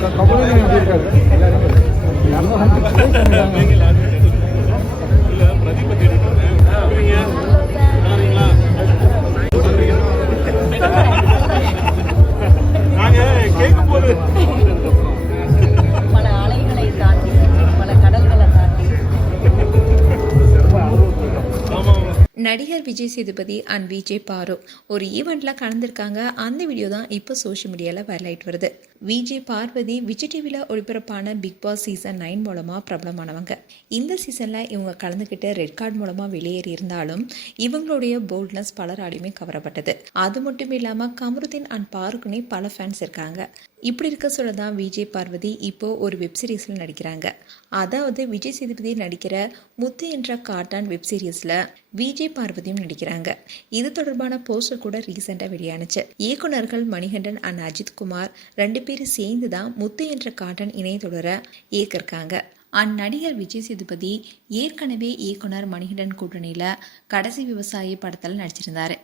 பல அலைகளை தாண்டி பல கடல்களை தாண்டி நடிகர் விஜய் சேதுபதி அண்ட் விஜய் பாரு ஒரு ஈவெண்ட்ல கலந்துருக்காங்க. அந்த வீடியோ தான் இப்போ சோஷியல் மீடியாவில் வைரல் ஆயிட்டு வருது. விஜய் பார்வதி விஜய் டிவியில் ஒளிபரப்பான பிக் பாஸ் சீசன் 9 மூலமாக பிரபலமானவங்க. இந்த சீசனில் இவங்க கலந்துக்கிட்டு ரெட் கார்டு மூலமாக வெளியேறி இருந்தாலும் இவங்களுடைய போல்ட்னஸ் பலராலையுமே கவரப்பட்டது. அது மட்டும் இல்லாமல் கமருதீன் அண்ட் பாருக்குனே பல ஃபேன்ஸ் இருக்காங்க. இப்படி இருக்க சொல்ல தான் விஜய் பார்வதி இப்போ ஒரு வெப் சீரிஸில் நடிக்கிறாங்க. அதாவது விஜய் சேதுபதி நடிக்கிற முத்து என்ற கார்ட்டூன் வெப் சீரிஸில் விஜய் பார்வதியும் நடிக்கிறாங்க. இது தொடர்பான போஸ்டர் கூட ரீசெண்டாக வெளியானுச்சு. இயக்குனர்கள் மணிகண்டன் அண்ட் அஜித் குமார் 2 பேரும் சேர்ந்து தான் முத்து என்ற கார்ட்டூன் இணையத்தொடர இயக்கிருக்காங்க. அந்நடிகர் விஜய் சேதுபதி ஏற்கனவே இயக்குனர் மணிகண்டன் கூட்டணியில் கடைசி விவசாயி படத்தில் நடிச்சிருந்தாரு.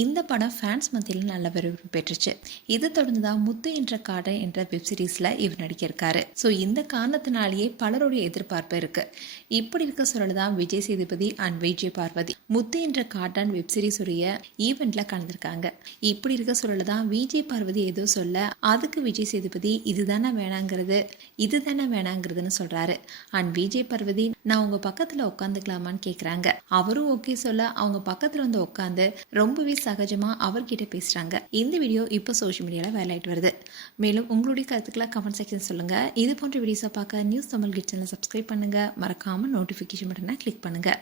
இந்த படம் ஃபேன்ஸ் மத்தியில் நல்ல வரவேற்பு பெற்றுச்சு. இதை தொடர்ந்து தான் முத்து என்ற கார்ட்டூன் என்ற வெப் சீரிஸில் இவர் நடிக்கிருக்காரு. ஸோ இந்த காரணத்தினாலேயே பலருடைய எதிர்பார்ப்பு இருக்கு. இப்படி இருக்க சொல்லதான் விஜய் சேதுபதி அண்ட் விஜய் பார்வதி முத்து என்ற கார்ட்டூன் வெப் சீரிஸ் உடைய ஈவெண்ட்ல கலந்துருக்காங்க. இப்படி இருக்க சொல்லதான் விஜய் பார்வதி ஏதோ சொல்ல அதுக்கு விஜய் சேதுபதி இதுதானே வேணாங்கிறதுன்னு சொல்றாரு. அண்ட் விஜய் பார்வதி நான் உங்க பக்கத்துல உட்காந்துக்கலாமான்னு கேக்குறாங்க. அவரும் ஓகே சொல்ல அவங்க பக்கத்துல வந்து உட்காந்து ரொம்பவே சகஜமா அவர்கிட்ட பேசுறாங்க. இந்த வீடியோ இப்போ சோஷியல் மீடியால வைரல் ஆயிட்டு வருது. மேலும் உங்களுடைய கருத்துக்களை கமெண்ட் செக்ஷன் சொல்லுங்க. இது போன்ற வீடியோஸை பார்க்க நியூஸ் தமிழ் கிட் சேனல் சப்ஸ்கிரைப் பண்ணுங்க. மறக்காம நோட்டிபிகேஷன் பட்டனை கிளிக் பண்ணுங்க.